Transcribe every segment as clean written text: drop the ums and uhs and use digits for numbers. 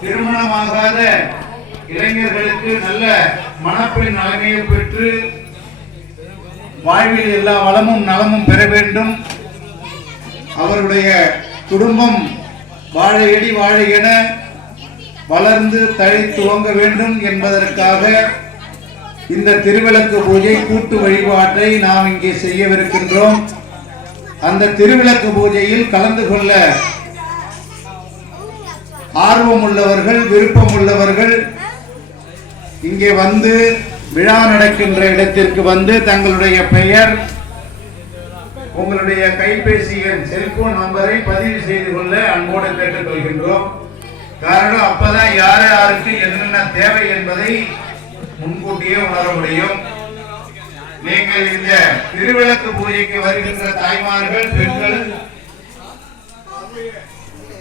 திருமணமாகாத இளைஞர்களுக்கு நல்ல மணப்பெண் நலமையை பெற்று வாழ்வில் எல்லா வளமும் நலமும் பெற வேண்டும். அவருடைய குடும்பம் வாழையடி வாழை என வளர்ந்து தழைத்துவங்க வேண்டும் என்பதற்காக இந்த திருவிளக்கு பூஜை கூட்டு வழிபாட்டை நாம் இங்கே செய்யவிருக்கின்றோம். அந்த திருவிளக்கு பூஜையில் கலந்து கொள்ள ஆர்வம் உள்ளவர்கள், விருப்பம் உள்ளவர்கள் இங்கே வந்து விழா நடக்கின்ற இடத்திற்கு வந்து தங்களுடைய பெயர், உங்களுடைய கைபேசி எண், செல்போன் நம்பரை பதிவு செய்து கொள்ள அன்போடு கேட்டுக்கொள்கின்றோம். காரணம் அப்பதான் யார் யாருக்கு என்னென்ன தேவை என்பதை முன்கூட்டியே உணர முடியும். நீங்கள் இந்த திருவிளக்கு பூஜைக்கு வருகின்ற தாய்மார்கள், பெண்கள்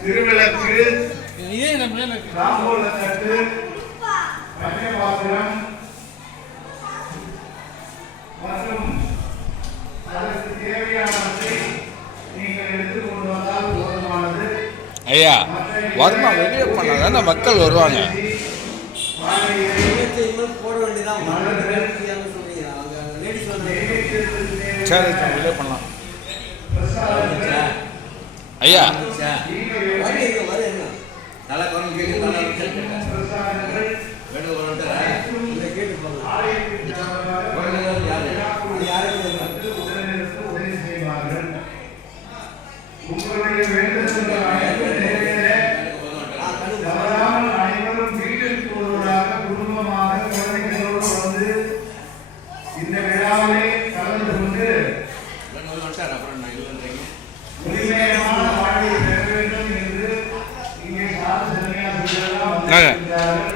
திருவிளக்கு, தாம்பூலத்தட்டு, பஞ்சபாத்திரம் மற்றும் அதற்கு தேவையானதை நீங்கள் எடுத்துக் கொண்டு வந்தால் போதுமானது. ஐயா வருமா வெளியே பண்ணாதான் மக்கள் வருவாங்க. சரி வெளியே பண்ணலாம். ஐயா உங்களுடைய வேண்டுதல்கள் அனைவரும் வீட்டிற்கு ஒருவராக குடும்பமாக குழந்தைகளோடு வந்து இந்த விழாவிலே கலந்து கொண்டு உரிமையான வாழ்வை பெற வேண்டும் என்று இங்கே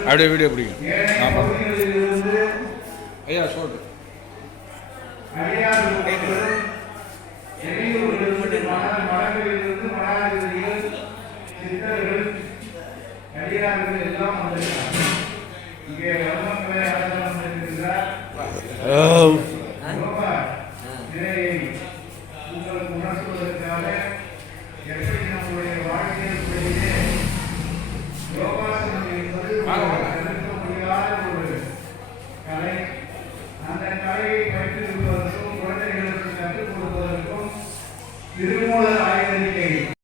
அப்படியே வீடியோ பிடிக்கும். ஐயா சொல்லு. மடங்களிலிருந்து மடாதிபதிகள், சித்தர்கள், அடியார்கள் எல்லாம் வந்திருக்கிறார். இங்கே வர்மங்களை ஆதரவு வந்திருக்கிறார். உங்களுக்கு உணர்த்துவதற்காக எப்படி நம்முடைய வாழ்க்கையில் யோகாசனம் என்பது